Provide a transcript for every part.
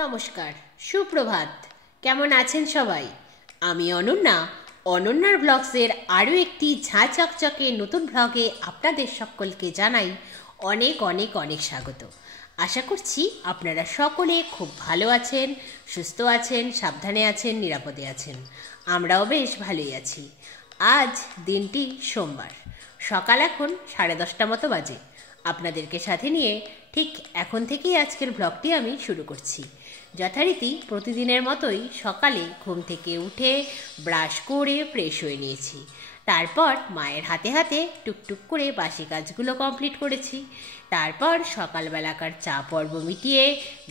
নমস্কার, সুপ্রভাত। কেমন আছেন সবাই? আমি অনন্যা। অনন্যার ব্লগসের আরও একটি ঝাঁ চকচকে নতুন ব্লগে আপনাদের সকলকে জানাই অনেক অনেক অনেক স্বাগত। আশা করছি আপনারা সকলে খুব ভালো আছেন, সুস্থ আছেন, সাবধানে আছেন, নিরাপদে আছেন। আমরাও বেশ ভালোই আছি। আজ দিনটি সোমবার, সকাল এখন 10:30 মতো বাজে। আপনাদেরকে সাথে নিয়ে ঠিক এখন থেকেই আজকের ব্লগটি আমি শুরু করছি। যথারীতি প্রতিদিনের মতোই সকালে ঘুম থেকে উঠে ব্রাশ করে ফ্রেশ হয়ে নিয়েছি। তারপর মায়ের হাতে হাতে টুকটুক করে বাসি কাজগুলো কমপ্লিট করেছি। তারপর সকালবেলাকার চা পর্ব মিটিয়ে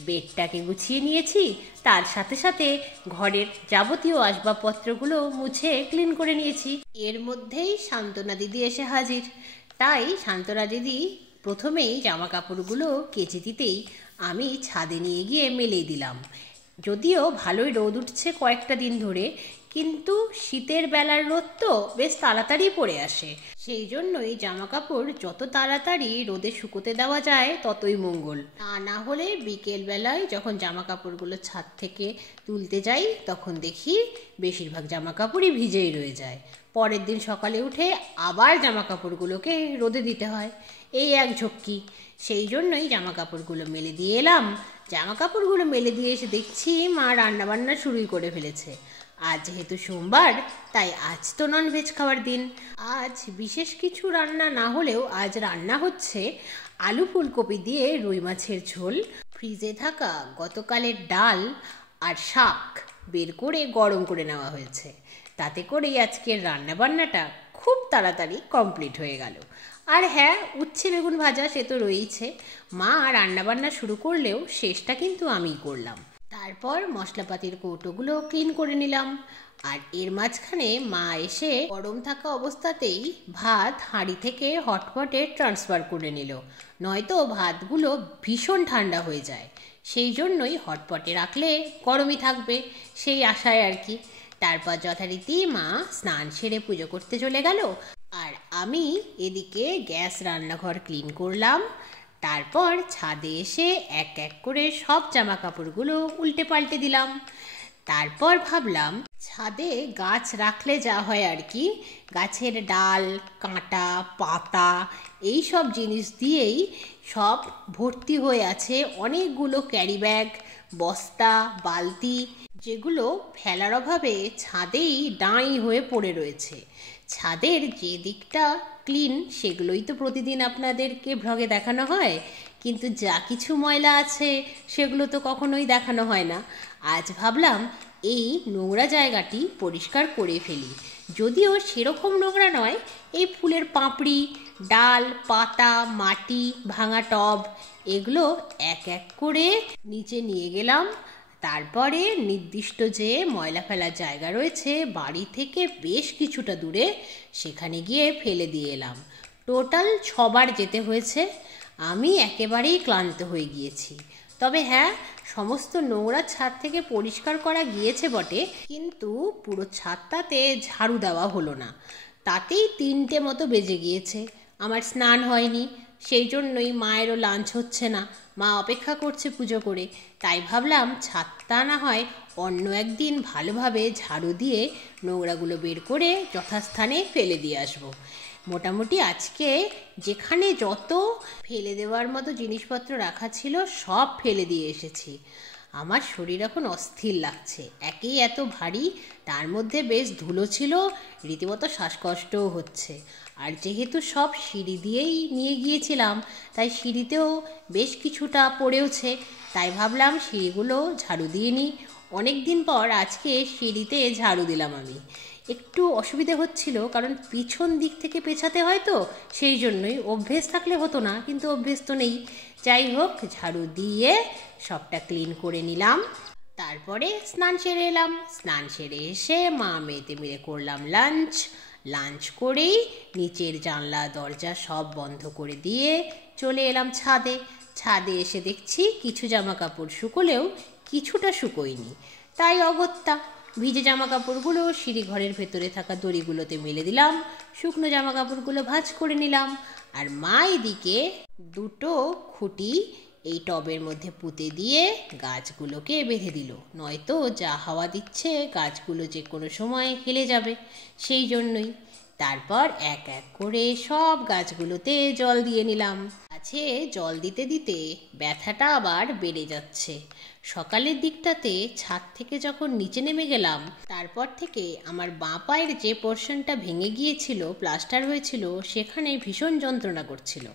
বেডটাকে গুছিয়ে নিয়েছি। তার সাথে সাথে ঘরের যাবতীয় আসবাবপত্রগুলো মুছে ক্লিন করে নিয়েছি। এর মধ্যেই সান্ত্বনা দিদি এসে হাজির। তাই সান্ত্বনা দিদি প্রথমেই জামা কাপড়গুলো কেচে দিতেই আমি ছাদে নিয়ে গিয়ে মেলে দিলাম। যদিও ভালোই রোদ উঠছে কয়েকটা দিন ধরে, কিন্তু শীতের বেলার রোদ তো বেশ তাড়াতাড়ি পড়ে আসে। সেই জন্যই জামা কাপড় যত তাড়াতাড়ি রোদে শুকোতে দেওয়া যায় ততই মঙ্গল। না হলে বিকেল বেলায় যখন জামা কাপড়গুলো ছাদ থেকে তুলতে যাই তখন দেখি বেশিরভাগ জামা কাপড়ই ভিজেই রয়ে যায়। পরের দিন সকালে উঠে আবার জামা কাপড়গুলোকে রোদে দিতে হয়, এই এক ঝক্কি। সেই জন্যই জামা কাপড়গুলো মেলে দিয়ে এলাম। জামা কাপড়গুলো মেলে দিয়ে এসে দেখছি মা রান্নাবান্না শুরুই করে ফেলেছে। আজ যেহেতু সোমবার, তাই আজ তো ননভেজ খাওয়ার দিন। আজ বিশেষ কিছু রান্না না হলেও আজ রান্না হচ্ছে আলু ফুলকপি দিয়ে রুই মাছের ঝোল, ফ্রিজে থাকা গতকালের ডাল আর শাক বের করে গরম করে নেওয়া হয়েছে। তাতে করেই আজকের রান্নাবান্নাটা খুব তাড়াতাড়ি কমপ্লিট হয়ে গেল। আর হ্যাঁ, উচ্ছে বেগুন ভাজা সে তো রয়েইছে। মা রান্নাবান্না শুরু করলেও শেষটা কিন্তু আমিই করলাম। তারপর মশলাপাতির কৌটোগুলো ক্লিন করে নিলাম। আর এর মাঝখানে মা এসে গরম থাকা অবস্থাতেই ভাত হাঁড়ি থেকে হটপটে ট্রান্সফার করে নিল, নয়তো ভাতগুলো ভীষণ ঠান্ডা হয়ে যায়। সেই জন্যই হটপটে রাখলে গরমই থাকবে, সেই আশায় আর কি। তারপর যথারীতি মা স্নান সেরে পুজো করতে চলে গেল, আর আমি এদিকে গ্যাস রান্নাঘর ক্লিন করলাম। তারপর ছাদে এসে এক এক করে সব জামা কাপড়গুলো উল্টে পাল্টে দিলাম। তারপর ভাবলাম ছাদে গাছ রাখলে যা হয় আর কি, গাছের ডাল, কাঁটা, পাতা এই সব জিনিস দিয়েই সব ভর্তি হয়ে আছে অনেকগুলো ক্যারি ব্যাগ, বস্তা, বালতি, যেগুলো ফেলার অভাবে ছাদেই ডাঁই হয়ে পড়ে রয়েছে। ছাদের যে দিকটা ক্লিন সেগুলোই তো প্রতিদিন আপনাদেরকে ভ্লগে দেখানো হয়, কিন্তু যা কিছু ময়লা আছে সেগুলো তো কখনোই দেখানো হয় না। আজ ভাবলাম এই নোংরা জায়গাটি পরিষ্কার করে ফেলি। যদিও সেরকম নোংরা নয়, এই ফুলের পাপড়ি, ডাল, পাতা, মাটি, ভাঙা টব এগুলো এক এক করে নিচে নিয়ে গেলাম। তারপরে নির্দিষ্ট যে ময়লা ফেলার জায়গা রয়েছে বাড়ি থেকে বেশ কিছুটা দূরে, সেখানে গিয়ে ফেলে দিয়ে এলাম। টোটাল 6 বার যেতে হয়েছে। আমি একেবারেই ক্লান্ত হয়ে গিয়েছি। তবে হ্যাঁ, সমস্ত নোংরা ছাদ থেকে পরিষ্কার করা গিয়েছে বটে, কিন্তু পুরো ছাদটাতে ঝাড়ু দেওয়া হলো না। তাতেই 3টে মতো বেজে গিয়েছে। আমার স্নান হয়নি, সেই জন্যই মায়েরও লাঞ্চ হচ্ছে না। মা অপেক্ষা করছে পুজো করে। তাই ভাবলাম ছাদটা না হয় অন্য একদিন ভালোভাবে ঝাড়ু দিয়ে নোংরাগুলো বের করে যথাস্থানে ফেলে দিয়ে আসবো। মোটামুটি আজকে যেখানে যত ফেলে দেওয়ার মতো জিনিসপত্র রাখা ছিল সব ফেলে দিয়ে এসেছি। আমার শরীর এখন অস্থির লাগছে। একেই এত ভারী, তার মধ্যে বেশ ধুলো ছিল, রীতিমতো শ্বাসকষ্টও হচ্ছে। আর যেহেতু সব সিঁড়ি দিয়েই নিয়ে গিয়েছিলাম, তাই সিঁড়িতেও বেশ কিছুটা পড়েওছে। তাই ভাবলাম সিঁড়িগুলো ঝাড়ু দিয়ে নিই। অনেক দিন পর আজকে সিঁড়িতে ঝাড়ু দিলাম আমি। একটু অসুবিধে হচ্ছিল, কারণ পিছন দিক থেকে পেছাতে হয় তো, সেই জন্যই। অভ্যেস থাকলে হতো না, কিন্তু অভ্যেস তো নেই। যাই হোক, ঝাড়ু দিয়ে সবটা ক্লিন করে নিলাম। তারপরে স্নান সেরে এলাম। স্নান সেরে এসে মা মেয়েতে মিলে করলাম লাঞ্চ করেই নিচের জানলা দরজা সব বন্ধ করে দিয়ে চলে এলাম ছাদে এসে দেখছি কিছু জামা কাপড় শুকোলেও কিছুটা শুকোয়নি। তাই অগত্যা ভিজে জামা কাপড়গুলো সিঁড়ি ঘরের ভেতরে থাকা দড়িগুলোতে মেলে দিলাম, শুকনো জামা কাপড়গুলো ভাঁজ করে নিলাম। আর মা এদিকে 2টো খুঁটি এই টবের মধ্যে পুঁতে দিয়ে গাছগুলোকে বেঁধে দিল, নয়তো যা হাওয়া দিচ্ছে গাছগুলো যে কোনো সময় হেলে যাবে, সেই জন্যই। তারপর এক এক করে সব গাছগুলোতে জল দিয়ে নিলাম। গাছে জল দিতে দিতে ব্যথাটা আবার বেড়ে যাচ্ছে। সকালের দিকটাতে ছাদ থেকে যখন নিচে নেমে গেলাম, তারপর থেকে আমার বাঁ পায়ের যে পোর্শনটা ভেঙে গিয়েছিল, প্লাস্টার হয়েছিল, সেখানে ভীষণ যন্ত্রণা করছিল।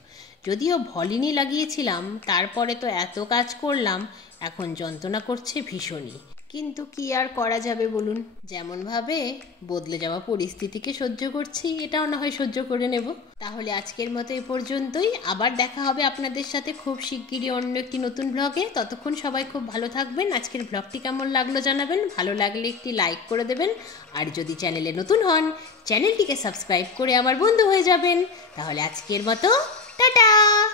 যদিও ভলিনি লাগিয়েছিলাম, তারপরে তো এত কাজ করলাম, এখন যন্ত্রণা করছে ভীষণই। কিন্তু কি আর করা যাবে বলুন, যেমনভাবে বদলে যাওয়া পরিস্থিতিকে সহ্য করছি, এটাও না হয় সহ্য করে নেব। তাহলে আজকের মতো এ পর্যন্তই। আবার দেখা হবে আপনাদের সাথে খুব শিগগিরই অন্য একটি নতুন ব্লগে। ততক্ষণ সবাই খুব ভালো থাকবেন। আজকের ব্লগটি কেমন লাগলো জানাবেন, ভালো লাগলে একটি লাইক করে দেবেন, আর যদি চ্যানেলে নতুন হন চ্যানেলটিকে সাবস্ক্রাইব করে আমার বন্ধু হয়ে যাবেন। তাহলে আজকের মতো টাটা।